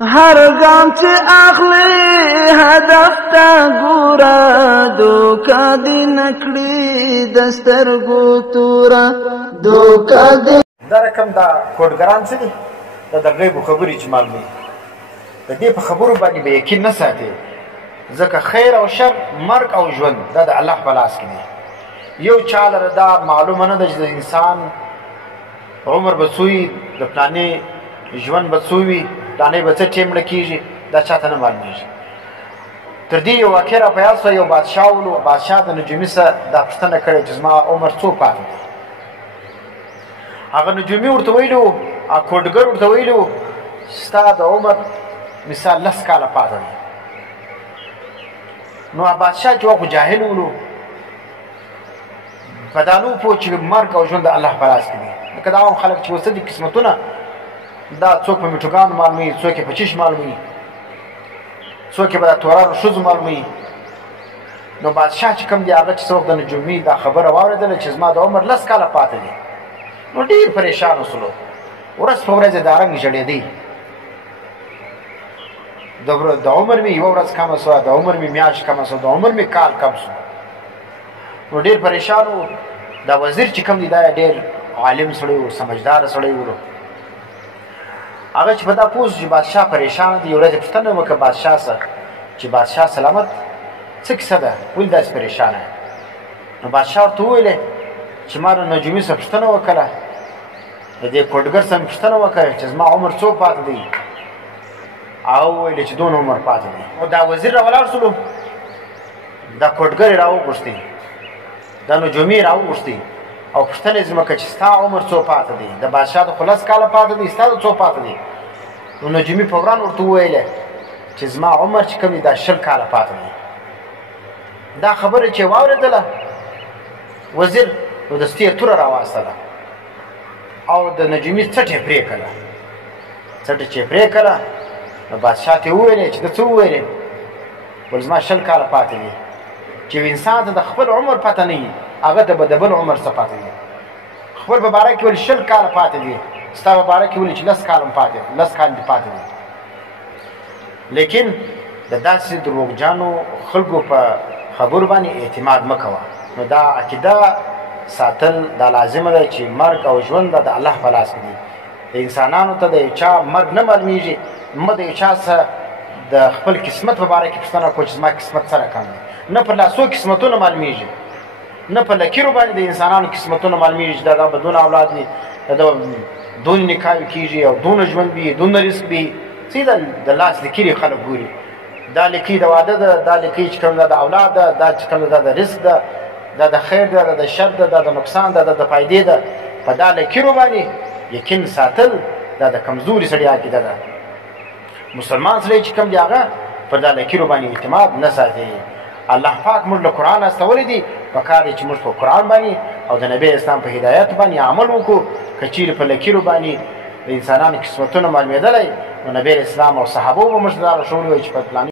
هر ګام چې اخلي هدف ته ګوره، دوکه دې نکړي د سترګو توره، دوکه دې. دا رقم دا کوډګران څه دي؟ دا د غیبو خبرې چې معلوموي، د دې په خبرو باندې به یقین نه ساتي، ځکه خیر او شر، مرګ او ژوند دا د الله په لاس کې دی. یو چا لره دا معلومه نه ده چې د انسان عمر به څو وي، د پلانې ژوند به څو وي، پلانې به څه ټیم مړه کېږي، دا چاته نه معلومېږي. تر دې یو واقع را په یاد شوه، یو بادشاه ولو، بادشاه د نجومي څخه دا پوښتنه کړې چې زما عمر څو پاتې دی. هغه نجومي ورته ویلي وو، هغه کوډګر ورته ویلي وو ستا د عمر مثال 10 کاله پاتې دی. نو بادشاه چې خو جاهل ولو، په دا نه پوه چې مرګ او ژوند د الله په لاس کې دی. لکه دا عام خلک چې اوس دي قسمتونه، دا څوک په میټوګانو معلوموي، څوک یې په چش معلوموي، څوک یې به د تورانو ښځو معلوموي. نو بادشاه چې کوم دی هغه چې څوک د نجومي دا خبره واورېدله چې زما د عمر 10 کاله پاتې دی، نو ډېر پریشان اوسلو. ورځ په ورځ یې دا رنګ ژړېدی، د عمر مې یوه ورځ کمه سوه، د عمر مې میاشت کمه سوه، د عمر مې کال کم سو. نو ډېر پریشان و. دا وزیر چې کوم دی دا ډېر عالم سړی و، سمجدار سړی و. هغه چې په دا پوه شو چې بادشاه پریشان دی، یو ورځ یې پوښتنه وکړه بادشاه څخه چې بادشاه سلامت، څه کیسه ده، ولې داسې پریشانه یې؟ نو بادشاه ورته وویلې چې ما د نجومي څخه پوښتنه وکړه، د دې کوډګر څخه مې پوښتنه وکړه چې زما عمر څو پاتې دی، او وویلې چې دونه عمر پاتې دی. نو دا وزیر را ولاړ شولو، دا کوډګر یې را وغوښتې، دا نجومي یې را وغوښتې او پوښتنه یې ځینې وکړه چې ستا عمر څو پاتې دی؟ د بادشاه د خو 10 کاله پاتې دی، ستا د څو پاتې دی؟ نو نجومي فورا ورته وویلې چې زما عمر چې کوم دی دا 20 کاله پاتې دی. دا خبره چې واورېدله وزیر، نو دستي یې توره راواستله او د نجومي څټ یې پرې کړله. څټ چې یې پرې کړله، نو بادشاه ته یې وویلې چې ته څه وویلې؟ ویل زما 20 کاله پاتې دی. چې انسان ته د خپل عمر پته نه وي، هغه ته به د بل عمر څه پاتې دی. خپل په باره کې ویل 20 کاله پاتې دی، ستا په باره کې ویل چې 10 کاله دې پاتې دی. لیکن د داسې دروغجانو خلکو په خبرو باندې اعتماد مه کوه. نو دا عقیده ساتل دا لازمه ده چې مرګ او ژوند د الله په لاس کې دي. د انسانانو ته د یو چا مرګ نه معلومېږي، مه د یو چا څخه د خپل قسمت په باره کې پوښتنه کوه چې زما قسمت څه رقم دی. نه په لاسو قسمتونه معلومېږي، نه په لکیرو باندې د انسانانو قسمتونه معلومېږي چې دا به دونه اولاد وي، دا دونه نکاح کېږي او دونه ژوند وي، دونه رزق وي. څه د لاس لکیرې خلک ګوري، دا لیکي د واده ده، دا لیکي چې کوم ده د اولاد ده، دا چې کوم ده د رزق ده، دا د خیر ده، دا د شر ده، دا د نقصان ده، دا د فایدې ده. په دا لکیرو باندې یقین ساتل دا د کمزوري سړي عقیده ده. مسلمان سړی چې کوم دی هغه پر دا لکیرو باندې اعتماد نه ساتي. الله پاک موږ له قرآن استولی دی، پکار دی چې موږ په قرآن باندې او د نبی اسلام په هدایت باندې عمل وکړو. که چیرې په لکیرو باندې د انسانانو قسمتونه معلومېدلی، نو نبی اسلام او صحابو به موږ ته دا راښوولي وی چې په پلاني